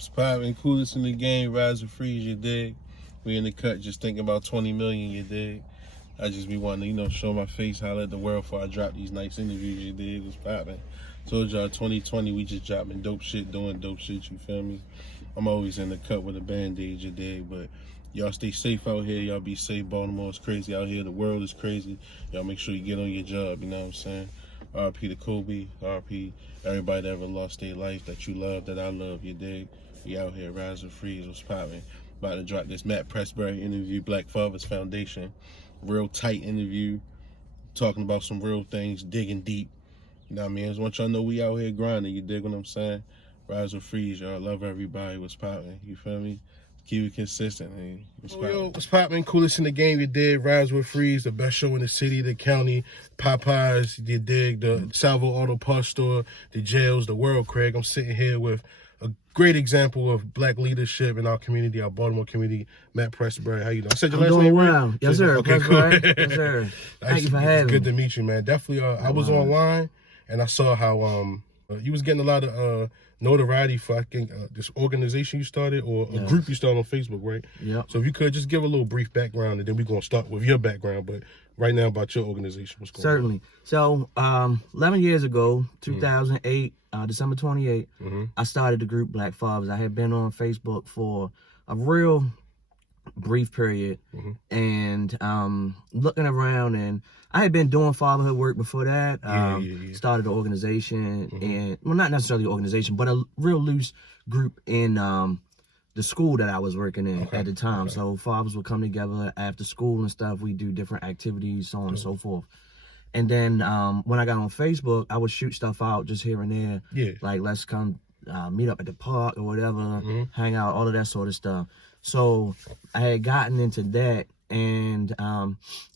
What's poppin'? Coolest in the game, rise and freeze, you dig? We in the cut, just thinking about 20 million, you dig? I just be wanting to, show my face, holler at the world before I drop these nice interviews, you dig? What's poppin'? Told y'all 2020, we just dropping dope shit, doing dope shit, you feel me? I'm always in the cut with a band-aid, you dig? But y'all stay safe out here, y'all be safe. Baltimore is crazy out here, the world is crazy. Y'all make sure you get on your job, you know what I'm saying? RP to Kobe, RP everybody that ever lost their life, that you love, that I love, you dig? We out here, rise and freeze, what's poppin'? About to drop this Presbury interview, Black Fathers Foundation. Real tight interview, talking about some real things, digging deep. You know what I mean? I just want y'all to know we out here grinding, you dig what I'm saying? Rise or freeze, y'all. Love everybody, what's poppin', you feel me? Keep it consistent, man. What's poppin'? Yo, what's poppin'? Coolest in the game, you dig? Rise with Freeze, the best show in the city, the county, Popeyes, you dig? The Salvo Auto Parts Store, the jails, the world, Craig. I'm sitting here with a great example of black leadership in our community, our Baltimore community, Matt Presbury. How you doing? I said your last name well. Right? Yes, sir. Okay, cool. Yes, sir. Thank you for having me. Good to meet you, man. Definitely, I was online, and I saw how you was getting a lot of notoriety for, I think, this organization you started, or a group you started on Facebook, right? Yeah. So if you could just give a little brief background, and then we're going to start with your background, but right now about your organization, what's going on? Certainly. So 11 years ago, 2008, December 28th, I started the group Black Fathers. I had been on Facebook for a real brief period, and looking around, and I had been doing fatherhood work before that. Started an organization, and well, not necessarily an organization, but a real loose group in the school that I was working in at the time. So fathers would come together after school and stuff. We do different activities, so on and so forth. And then when I got on Facebook, I would shoot stuff out just here and there. Yeah. Like, let's come meet up at the park or whatever, hang out, all of that sort of stuff. So I had gotten into that, and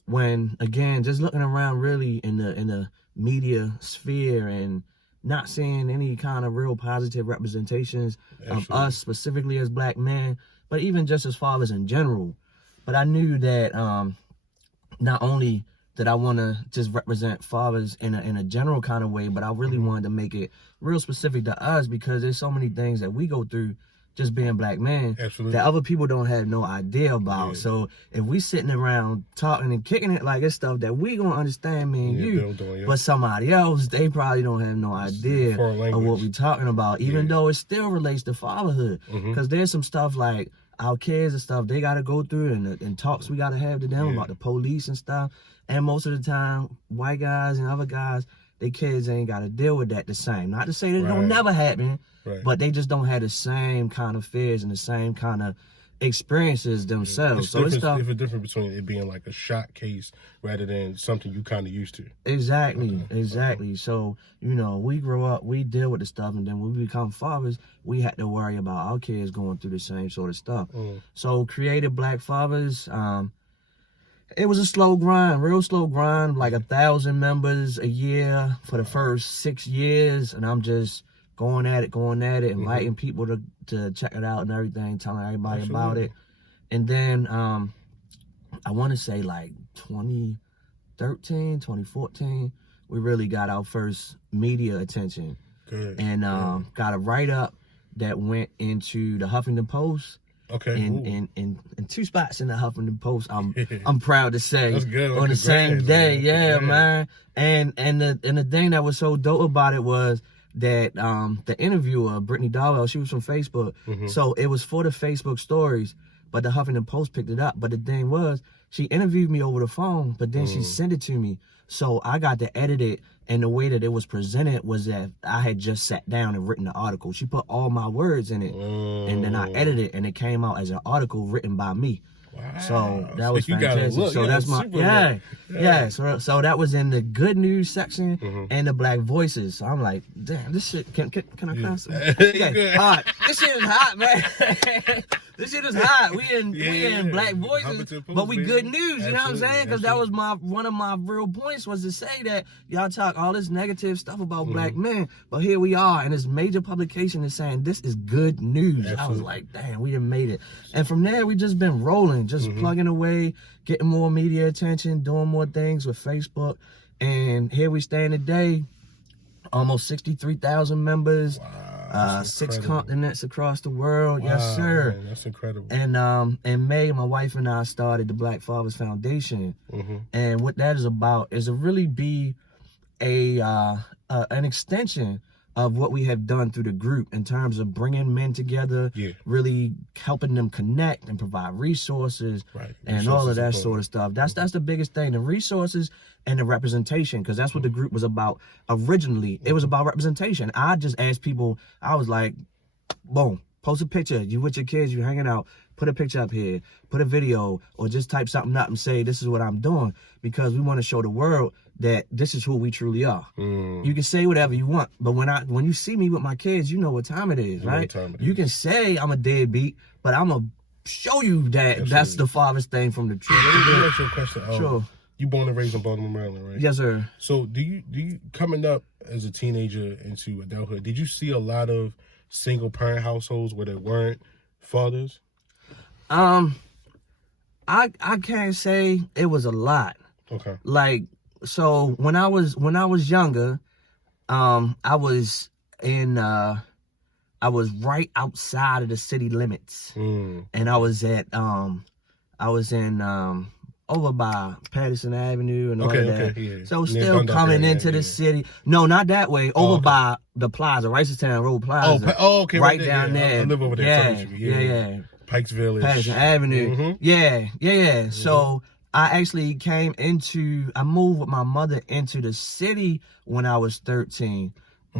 when, again, just looking around really in the media sphere and not seeing any kind of real positive representations of us specifically as black men, but even just as fathers in general. But I knew that not only did I want to just represent fathers in a general kind of way, but I really wanted to make it real specific to us, because there's so many things that we go through just being black men that other people don't have no idea about. So if we sitting around talking and kicking it like it's stuff that we gonna understand, me and you, but somebody else, they probably don't have no idea of what we talking about, even though it still relates to fatherhood. Because there's some stuff like our kids and stuff they gotta go through, and talks we gotta have to them about the police and stuff. And most of the time, white guys and other guys, their kids ain't got to deal with that the same. Not to say that it don't never happen, but they just don't have the same kind of fears and the same kind of experiences themselves. So it's stuff. There's a difference between it being like a shot case rather than something you kind of used to. Exactly. So, we grow up, we deal with the stuff, and then when we become fathers, we had to worry about our kids going through the same sort of stuff. So created Black Fathers. It was a slow grind, real slow grind, like 1,000 members a year for the first 6 years. And I'm just going at it, inviting people to check it out and everything, telling everybody about it. And then I want to say like 2013, 2014, we really got our first media attention. And got a write-up that went into the Huffington Post. In 2 spots in the Huffington Post, I'm proud to say. That's good. On the same day, man. And the thing that was so dope about it was that the interviewer, Brittany Darwell, she was from Facebook, so it was for the Facebook stories, but the Huffington Post picked it up. But the thing was, she interviewed me over the phone, but then she sent it to me, so I got to edit it. And the way that it was presented was that I had just sat down and written the article. She put all my words in it, and then I edited it, and it came out as an article written by me. Wow. So that was fantastic. So that's my So that was in the good news section and the Black Voices. So I'm like, damn, this shit. Can I cuss? Okay, all right. This shit is hot, man. This shit is hot. We in Black Voices, but we good news. You know what I'm saying? Because that was one of my real points, was to say that y'all talk all this negative stuff about black men, but here we are, and this major publication is saying this is good news. I was like, damn, we done made it. And from there, we just been rolling, just plugging away, getting more media attention, doing more things with Facebook, and here we stand today, almost 63,000 members. Wow. Wow, 6 continents across the world. Wow, yes, sir. Man, that's incredible. And in May, my wife and I started the Black Fathers Foundation. And what that is about is to really be an extension of what we have done through the group in terms of bringing men together, really helping them connect and provide resources, and all of that sort of stuff. That's the biggest thing, the resources and the representation, because that's what the group was about originally. It was about representation. I just asked people, I was like, boom, post a picture, you with your kids, you hanging out, put a picture up here, put a video, or just type something up and say, this is what I'm doing, because we want to show the world that this is who we truly are. You can say whatever you want, but when you see me with my kids, you know what time it is, right? You can say I'm a deadbeat, but I'm gonna show you that that's the farthest thing from the truth. Let me ask you a question. Sure. You born and raised in Baltimore, Maryland, right? Yes, sir. So do you coming up as a teenager into adulthood, did you see a lot of single parent households where there weren't fathers? I can't say it was a lot. Okay. Like, so when I was younger, I was right outside of the city limits, and I was in over by Patterson Avenue and all of that. Yeah. So still coming into the city. No, not that way. Over by the Plaza, Ricerstown Road Plaza. Okay. Right down there. I live over there. Yeah. Pikes Village. Patterson Avenue. Yeah. So I actually I moved with my mother into the city when I was 13,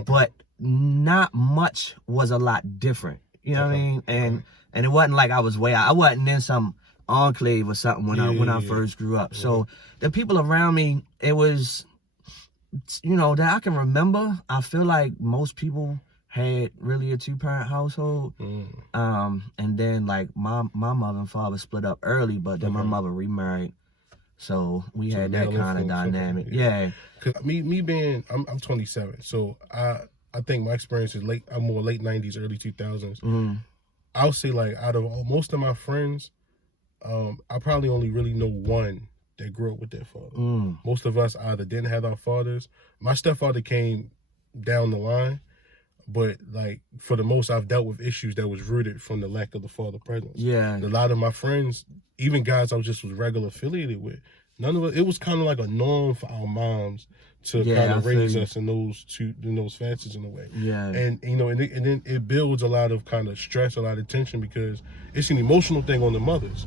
but not much was a lot different. You know what I mean? And it wasn't like I was I wasn't in some enclave or something when I first grew up. So the people around me, it was, that I can remember, I feel like most people had really a 2-parent household. And then like my mother and father split up early, but then my mother remarried. So we had that kind of dynamic. Yeah. Cause me being, I'm 27. So I think my experience is I'm more late 90s, early 2000s. I'll say like out of most of my friends, I probably only really know one that grew up with their father. Most of us either didn't have our fathers. My stepfather came down the line, but like for the most, I've dealt with issues that was rooted from the lack of the father presence. Yeah. And a lot of my friends, even guys I was regular affiliated with, none of us, it was kind of like a norm for our moms to kind of raise us in those facets in a way. Yeah. And and then it builds a lot of kind of stress, a lot of tension, because it's an emotional thing on the mothers.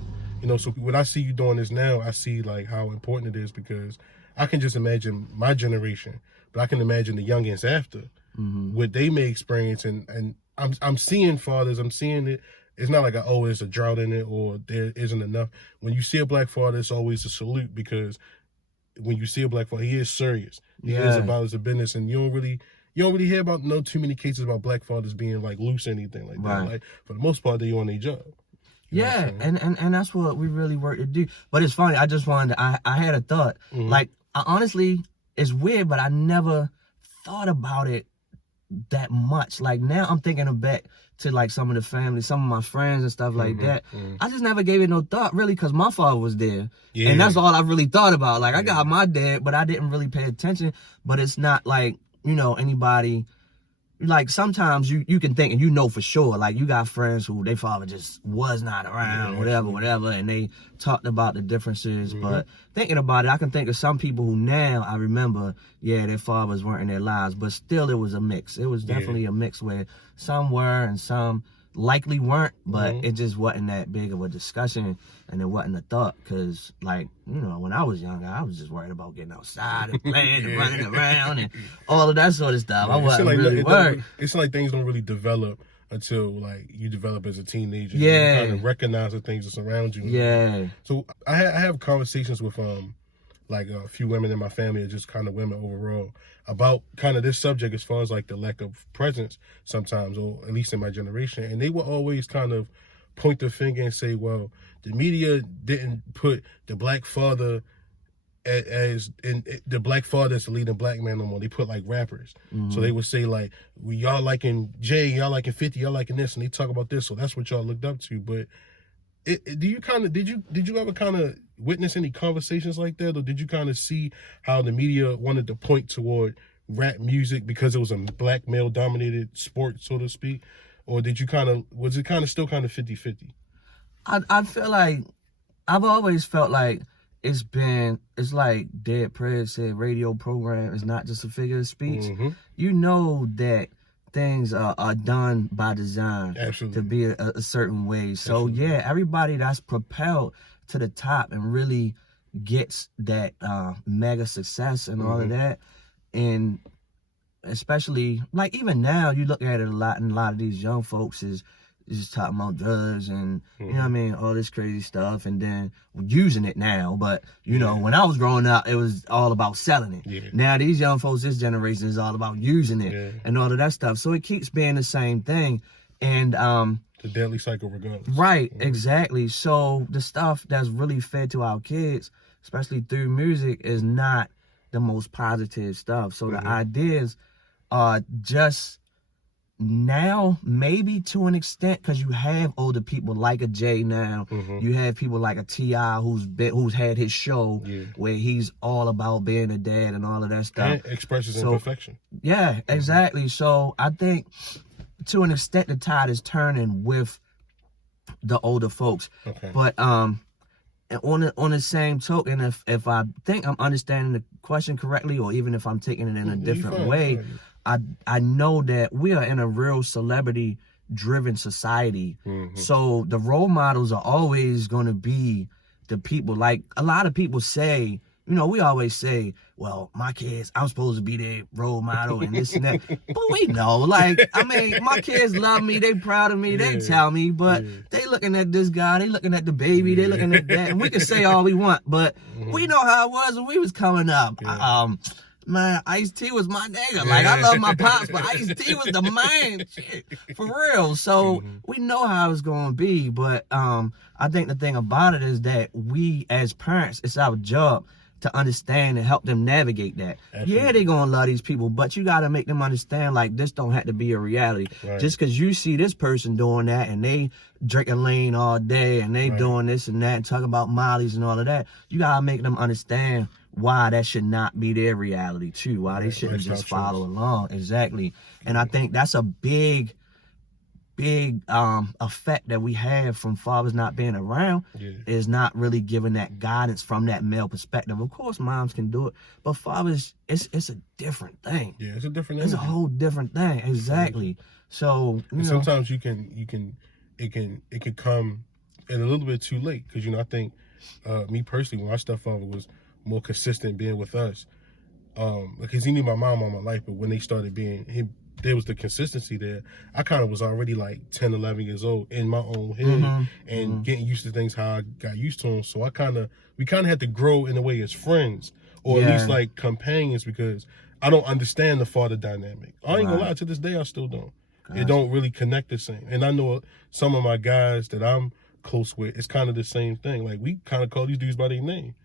So when I see you doing this now, I see like how important it is, because I can just imagine my generation, but I can imagine the youngins after, what they may experience, and I'm seeing fathers, I'm seeing it. It's not like there's a drought in it or there isn't enough. When you see a black father, it's always a salute, because when you see a black father, he is serious. He is about his business, and you don't really hear about too many cases about black fathers being like loose or anything like that. Like for the most part, they're on their job. And that's what we really work to do. But it's funny, I had a thought. Like, I honestly, it's weird, but I never thought about it that much. Like now I'm thinking back to like some of the family, some of my friends and stuff like that. I just never gave it no thought really, because my father was there. And that's all I really thought about. Like I got my dad, but I didn't really pay attention. But it's not like, anybody, like sometimes you can think, and for sure, like you got friends who their father just was not around, whatever, and they talked about the differences. But thinking about it, I can think of some people who now I remember, their fathers weren't in their lives, but still it was a mix. It was definitely a mix where some were and some likely weren't, but it just wasn't that big of a discussion, and it wasn't a thought, because like, when I was younger, I was just worried about getting outside and playing and running around and all of that sort of stuff. I wasn't really worried. It's like things don't really develop until like you develop as a teenager. You kind of recognize the things that surround you. So I have conversations with like a few women in my family, or just kind of women overall, about kind of this subject as far as like the lack of presence sometimes, or at least in my generation. And they will always kind of point the finger and say, well, the media didn't put the black father as the black father as the leading black man no more. They put like rappers. So they would say like, y'all liking Jay, y'all liking 50, y'all liking this, and they talk about this, so that's what y'all looked up to. But did you ever kind of witness any conversations like that, or did you kind of see how the media wanted to point toward rap music because it was a black male dominated sport, so to speak? Or did you was it still 50-50? I feel like, I've always felt like it's like Dead Prez said, radio program is not just a figure of speech. You know that things are done by design. Absolutely. To be a certain way. So absolutely. Yeah, everybody that's propelled to the top and really gets that mega success and all of that, and especially like even now you look at it a lot, and a lot of these young folks is just talking about drugs and you know what I mean, all this crazy stuff, and then using it now. But you know, when I was growing up, it was all about selling it. Now these young folks, this generation, is all about using it and all of that stuff. So it keeps being the same thing, and the deadly cycle regardless. Right, exactly. So the stuff that's really fed to our kids, especially through music, is not the most positive stuff. So the ideas are just now, maybe to an extent, because you have older people like a Jay now. You have people like a T.I. who's had his show where he's all about being a dad and all of that stuff. And expresses imperfection. Yeah, exactly. So I think to an extent the tide is turning with the older folks. But on the same token, if I think I'm understanding the question correctly, or even if I'm taking it in a different way, I know that we are in a real celebrity driven society. So the role models are always going to be the people. Like a lot of people say, you know, we always say, well, my kids, I'm supposed to be their role model and this and that. But we know, like, I mean, my kids love me, they proud of me, they tell me, but they looking at this guy, they looking at the baby, they looking at that, and we can say all we want, but we know how it was when we was coming up. Man, Ice-T was my nigga. Like, I love my pops, but Ice-T was the man. Shit, for real. So we know how it's going to be. But I think the thing about it is that we, as parents, it's our job to understand and help them navigate that. Yeah, they're going to love these people, but you got to make them understand, like, this don't have to be a reality. Just because you see this person doing that and they drinking lean all day and they doing this and that and talking about Molly's and all of that, you got to make them understand why that should not be their reality too, why they shouldn't just follow along. Exactly. And I think that's a big effect that we have from fathers not being around, is not really giving that guidance from that male perspective. Of course moms can do it, but fathers, it's a different thing. It's a different energy. It's a whole different thing. Exactly. So sometimes it can come in a little bit too late, because you know, I think me personally, when my stepfather was more consistent being with us, because he knew my mom all my life, but when they started being, there was the consistency there. I kind of was already like 10, 11 years old in my own head and getting used to things how I got used to them. So we kind of had to grow in a way as friends, or at least like companions, because I don't understand the father dynamic. I ain't gonna lie, to this day I still don't. It don't really connect the same. And I know some of my guys that I'm close with, it's kind of the same thing. Like, we kind of call these dudes by their name.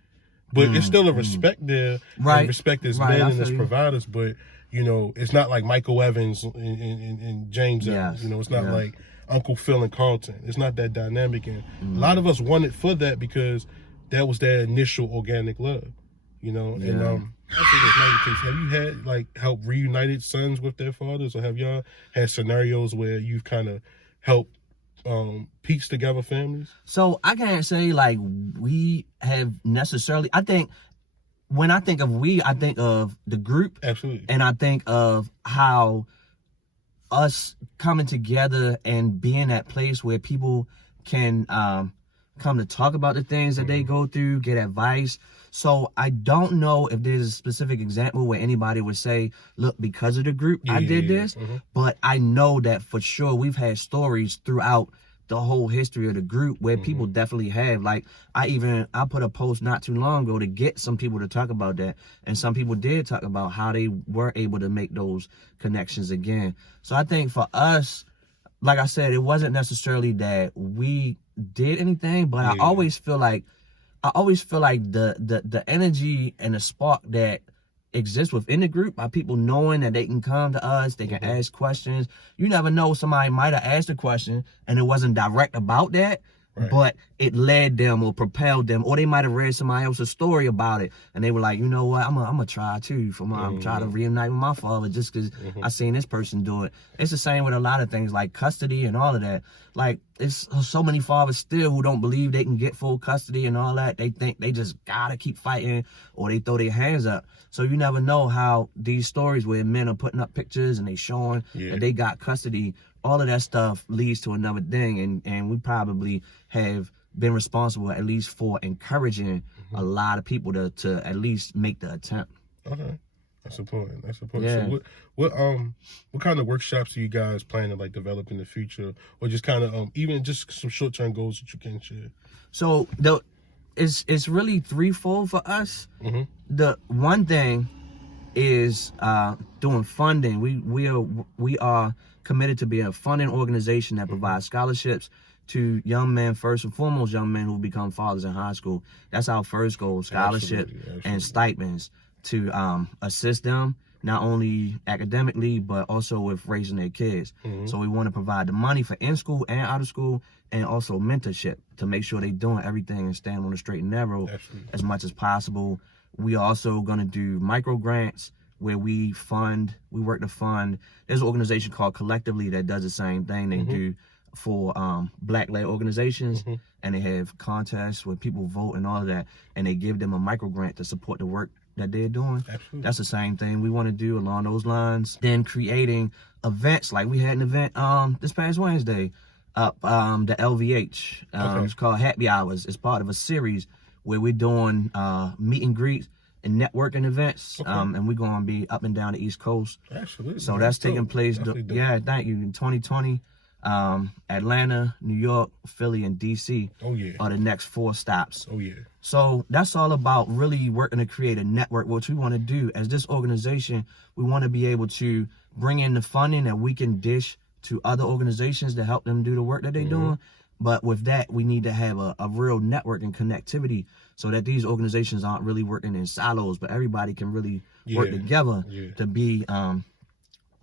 But it's still a respect there, and respect as men and as providers. But, you know, it's not like Michael Evans and James Evans. You know, it's not like Uncle Phil and Carlton. It's not that dynamic. And a lot of us wanted for that, because that was their initial organic love, you know. And I think it's not the case. Have you had, like, help reunited sons with their fathers? Or have y'all had scenarios where you've kind of helped piece together families? So I can't say like we have necessarily. I think when I think of we, I think of the group. Absolutely. And I think of how us coming together and being that place where people can come to talk about the things that they go through, get advice. So I don't know if there's a specific example where anybody would say, look, because of the group, I did this. But I know that for sure we've had stories throughout the whole history of the group where people definitely have. Like, I put a post not too long ago to get some people to talk about that. And some people did talk about how they were able to make those connections again. So I think for us, like I said, it wasn't necessarily that we did anything, but I always feel like the energy and the spark that exists within the group by people knowing that they can come to us, they can ask questions. You never know, somebody might have asked a question and it wasn't direct about that, but it led them or propelled them, or they might have read somebody else's story about it, and they were like, you know what, I'm gonna try too for my try to reunite with my father just because I seen this person do it. It's the same with a lot of things like custody and all of that. Like, it's so many fathers still who don't believe they can get full custody and all that. They think they just gotta keep fighting, or they throw their hands up. So you never know how these stories where men are putting up pictures and they showing that they got custody, all of that stuff leads to another thing, and we probably have been responsible at least for encouraging a lot of people to at least make the attempt. Okay, that's important. That's important. Yeah. So what kind of workshops are you guys planning to like develop in the future, or just kind of even just some short-term goals that you can share? So it's really threefold for us. The one thing is doing funding. We are committed to being a funding organization that provides scholarships to young men, first and foremost, young men who become fathers in high school. That's our first goal: scholarship and stipends to assist them not only academically but also with raising their kids. So we want to provide the money for in school and out of school, and also mentorship to make sure they're doing everything and staying on the straight and narrow as much as possible. We are also going to do micro grants where we work to fund. There's an organization called Collectively that does the same thing. They do for black-led organizations, and they have contests where people vote and all of that, and they give them a micro grant to support the work that they're doing. That's the same thing we want to do along those lines. Then creating events, like we had an event this past Wednesday up the LVH. It's called Happy Hours. It's part of a series where we're doing meet and greets and networking events, and we're going to be up and down the East Coast. So that's taking place, thank you, in 2020. Atlanta, New York, Philly, and DC are the next 4 stops. So that's all about really working to create a network. What we want to do as this organization, we want to be able to bring in the funding that we can dish to other organizations to help them do the work that they're doing. But with that, we need to have a real network and connectivity so that these organizations aren't really working in silos, but everybody can really work together to be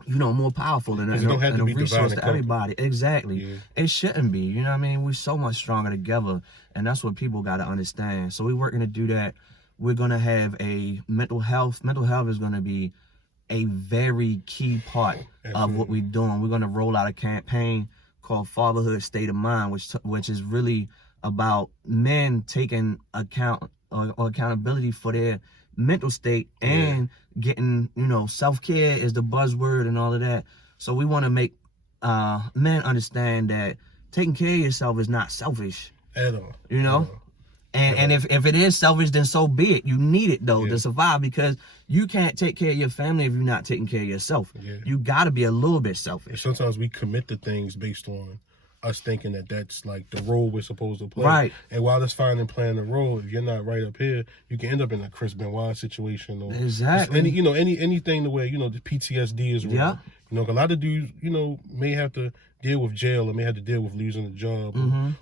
more powerful and a resource to everybody. It shouldn't be. You know what I mean? We're so much stronger together, and that's what people got to understand. So we're working to do that. We're going to have a mental health. Mental health is going to be a very key part of what we're doing. We're going to roll out a campaign called Fatherhood State of Mind, which is really about men taking account or accountability for their mental state and getting, self-care is the buzzword and all of that. So we want to make men understand that taking care of yourself is not selfish at all. And if it is selfish, then so be it. You need it though to survive, because you can't take care of your family if you're not taking care of yourself. You got to be a little bit selfish. And sometimes we commit to things based on us thinking that that's like the role we're supposed to play. And while it's fine in playing the role, if you're not right up here, you can end up in a Chris Benoit situation or anything the way, the PTSD is real. A lot of dudes, may have to deal with jail or may have to deal with losing a job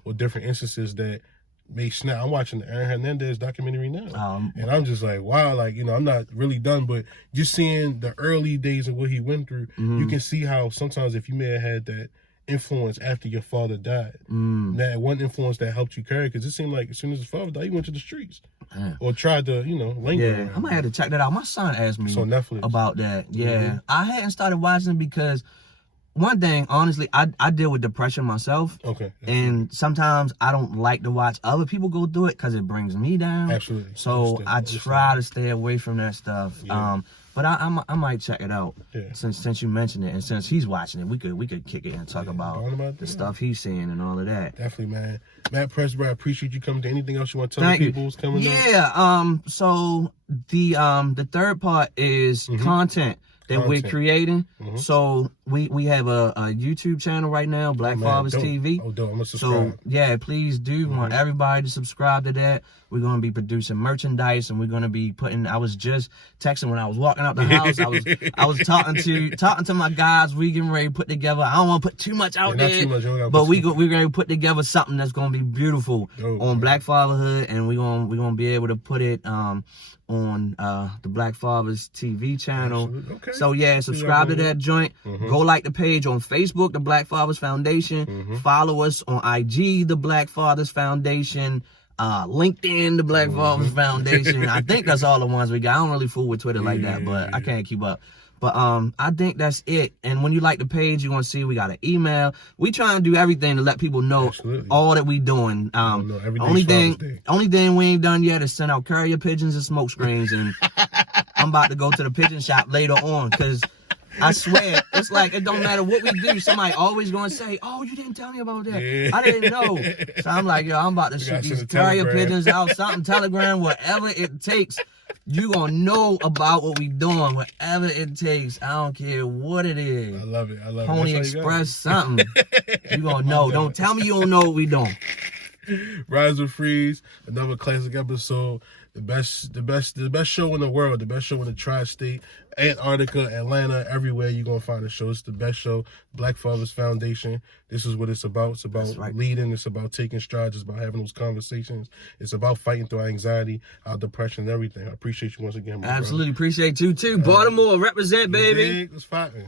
or different instances that may snap. I'm watching the Aaron Hernandez documentary now, and I'm just like, wow, I'm not really done, but just seeing the early days of what he went through, you can see how sometimes if you may have had that influence after your father died, that one influence that helped you carry, because it seemed like as soon as his father died, he went to the streets or tried to, linger. I might have to check that out. My son asked me about that. I hadn't started watching it because one thing, honestly, I deal with depression myself. And sometimes I don't like to watch other people go through it because it brings me down. So I try to stay away from that stuff. But I might check it out since you mentioned it, and since he's watching it, we could kick it and talk about the stuff he's seeing and all of that. Definitely, man. Matt Presbury, I appreciate you coming. To anything else you want to tell the people who's coming up? So the third part is content that we're creating. So we have a YouTube channel right now, Black Fathers TV. I'm gonna subscribe. So please do want everybody to subscribe to that. We're gonna be producing merchandise, and we're gonna be putting. I was just texting when I was walking out the house. I was talking to my guys. We getting ready to put together. I don't want to put too much out there, but we're gonna put together something that's gonna be beautiful on Black Fatherhood, and we're gonna be able to put it on the Black Fathers TV channel. So subscribe to that joint. Go Go like the page on Facebook, the Black Fathers Foundation. Follow us on IG, the Black Fathers Foundation. LinkedIn, the Black Fathers Foundation. I think that's all the ones we got. I don't really fool with Twitter like that, but I can't keep up. But I think that's it. And when you like the page, you're gonna see we got an email. We try and do everything to let people know all that we doing. Only thing we ain't done yet is send out carrier pigeons and smoke screens, and I'm about to go to the pigeon shop later on, because I swear, it's like, it don't matter what we do, somebody always gonna say, oh, you didn't tell me about that. I didn't know. So I'm like, yo, I'm about to shoot these carrier pigeons out, something, telegram, whatever it takes. You gonna know about what we doing, whatever it takes. I don't care what it is. I love it. Pony Express, something. You gonna know. Don't tell me you don't know what we doing. Rise or Freeze, another classic episode. The best show in the world, the best show in the tri-state, Antarctica, Atlanta, everywhere you're gonna find a show. It's the best show. Black Fathers Foundation. This is what it's about. It's about leading. It's about taking strides. It's about having those conversations. It's about fighting through our anxiety, our depression, and everything. I appreciate you once again, my Absolutely brother. Appreciate you too. Baltimore, represent, baby. It's fighting.